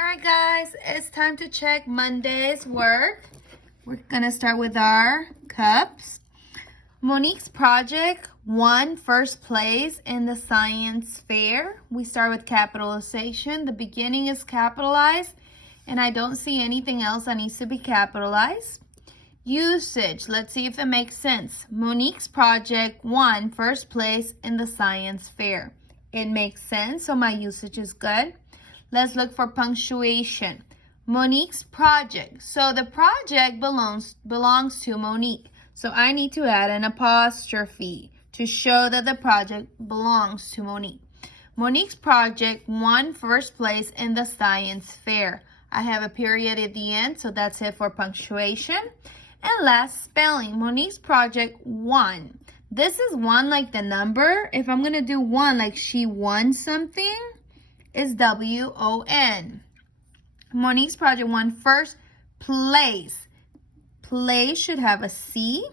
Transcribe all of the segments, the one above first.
All right, guys, it's time to check Monday's work. We're going to start with our cups. Monique's project won first place in the science fair. We start with capitalization. The beginning is capitalized, and I don't see anything else that needs to be capitalized. Usage, let's see if it makes sense. Monique's project won first place in the science fair. It makes sense, so my usage is good. Let's look for punctuation. Monique's project. So the project belongs to Monique. So I need to add an apostrophe to show that the project belongs to Monique. Monique's project won first place in the science fair. I have a period at the end, so that's it for punctuation. And last, spelling. Monique's project won. This is one like the number. If I'm going to do one like she won something, is W-O-N. Monique's project won first place. Place should have a C,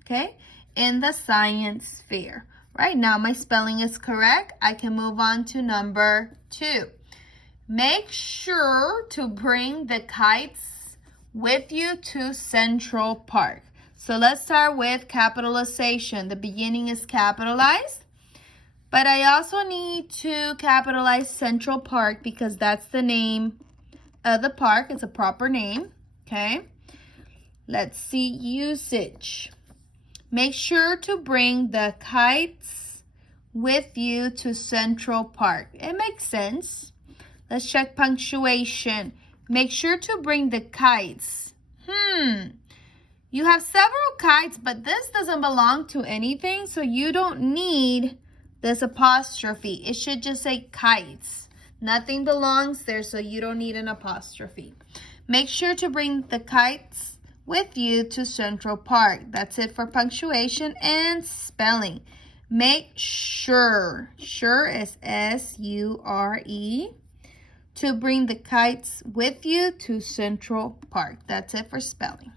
okay, in the science fair. Right now, my spelling is correct. I can move on to number 2. Make sure to bring the kites with you to Central Park. So let's start with capitalization. The beginning is capitalized. But I also need to capitalize Central Park because that's the name of the park. It's a proper name, okay? Let's see usage. Make sure to bring the kites with you to Central Park. It makes sense. Let's check punctuation. Make sure to bring the kites. You have several kites, but this doesn't belong to anything, so you don't need this apostrophe. It should just say kites. Nothing belongs there, so you don't need an apostrophe. Make sure to bring the kites with you to Central Park. That's it for punctuation and spelling. Make sure, sure is S-U-R-E, to bring the kites with you to Central Park. That's it for spelling.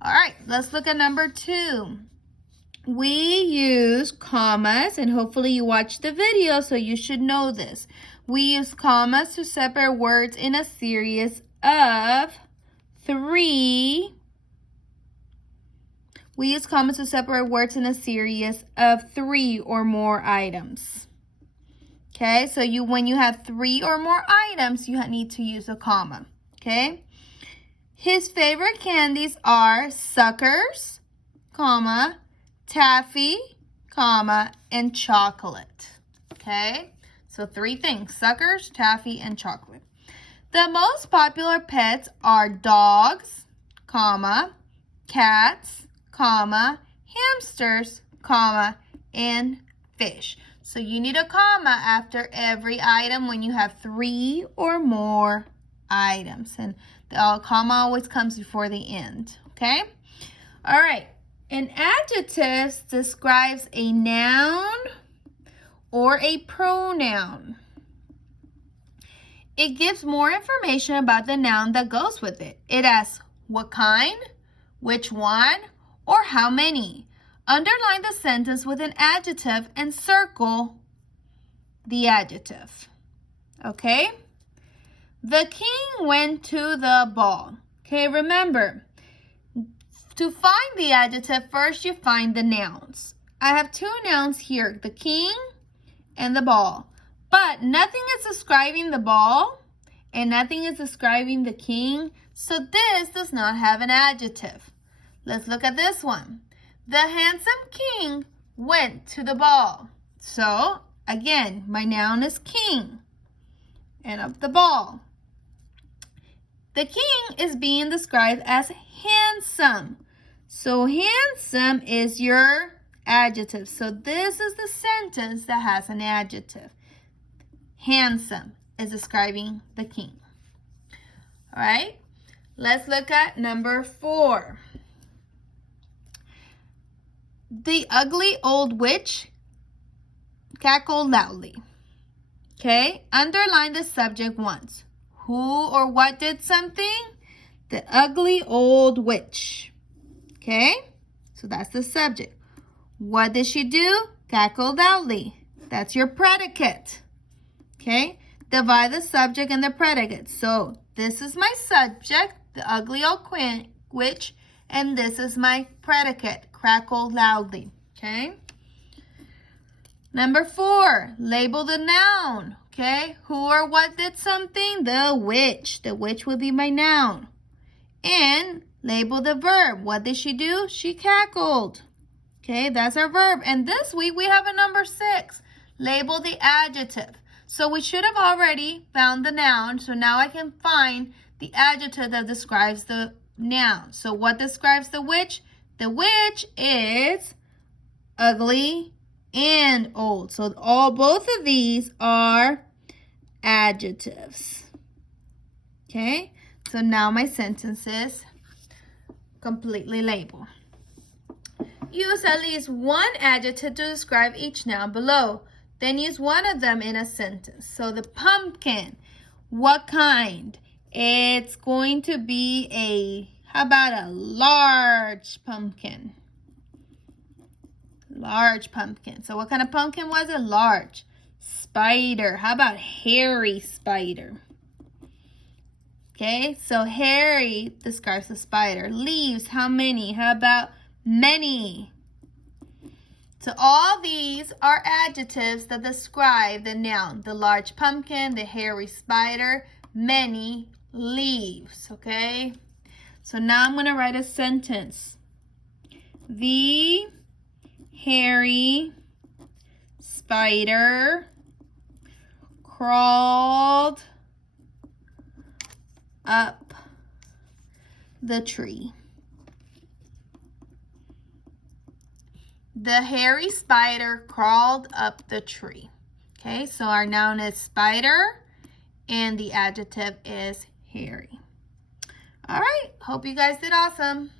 All right, let's look at number 2. We use commas, and hopefully you watched the video, so you should know this. We use commas to separate words in a series of 3. We use commas to separate words in a series of 3 or more items. Okay, so when you have 3 or more items, you need to use a comma. Okay. His favorite candies are suckers, comma, taffy, comma, and chocolate. Okay, so 3 things: suckers, taffy, and chocolate. The most popular pets are dogs, comma, cats, comma, hamsters, comma, and fish. So you need a comma after every item when you have 3 or more items. And the comma always comes before the end. Okay? All right. An adjective describes a noun or a pronoun. It gives more information about the noun that goes with it. It asks what kind, which one, or how many. Underline the sentence with an adjective and circle the adjective. Okay? The king went to the ball. Okay, remember, to find the adjective, first you find the nouns. I have 2 nouns here, the king and the ball. But nothing is describing the ball and nothing is describing the king. So this does not have an adjective. Let's look at this one. The handsome king went to the ball. So again, my noun is king and of the ball. The king is being described as handsome. So handsome is your adjective. So this is the sentence that has an adjective. Handsome is describing the king. All right, let's look at number 4. The ugly old witch cackled loudly. Okay, underline the subject once. Who or what did something? The ugly old witch. Okay, so that's the subject. What did she do? Cackled loudly. That's your predicate. Okay, divide the subject and the predicate. So this is my subject, the ugly old witch, and this is my predicate, crackled loudly. Okay? Number 4, label the noun. Okay? Who or what did something? The witch. The witch would be my noun. And label the verb. What did she do? She cackled. Okay, that's our verb. And this week we have a number 6. Label the adjective. So we should have already found the noun. So now I can find the adjective that describes the noun. So what describes the witch? The witch is ugly and old. So both of these are adjectives. Okay, so now my sentences completely labeled. Use at least one adjective to describe each noun below. Then use one of them in a sentence. So the pumpkin, what kind? It's going to be how about a large pumpkin? Large pumpkin. So what kind of pumpkin was it? Large. Spider, how about hairy spider? Okay, so hairy describes the spider. Leaves, how many? How about many? So all these are adjectives that describe the noun. The large pumpkin, the hairy spider, many leaves, okay? So now I'm going to write a sentence. The hairy spider crawled up the tree. The hairy spider crawled up the tree. Okay, so our noun is spider and the adjective is hairy. All right, hope you guys did awesome.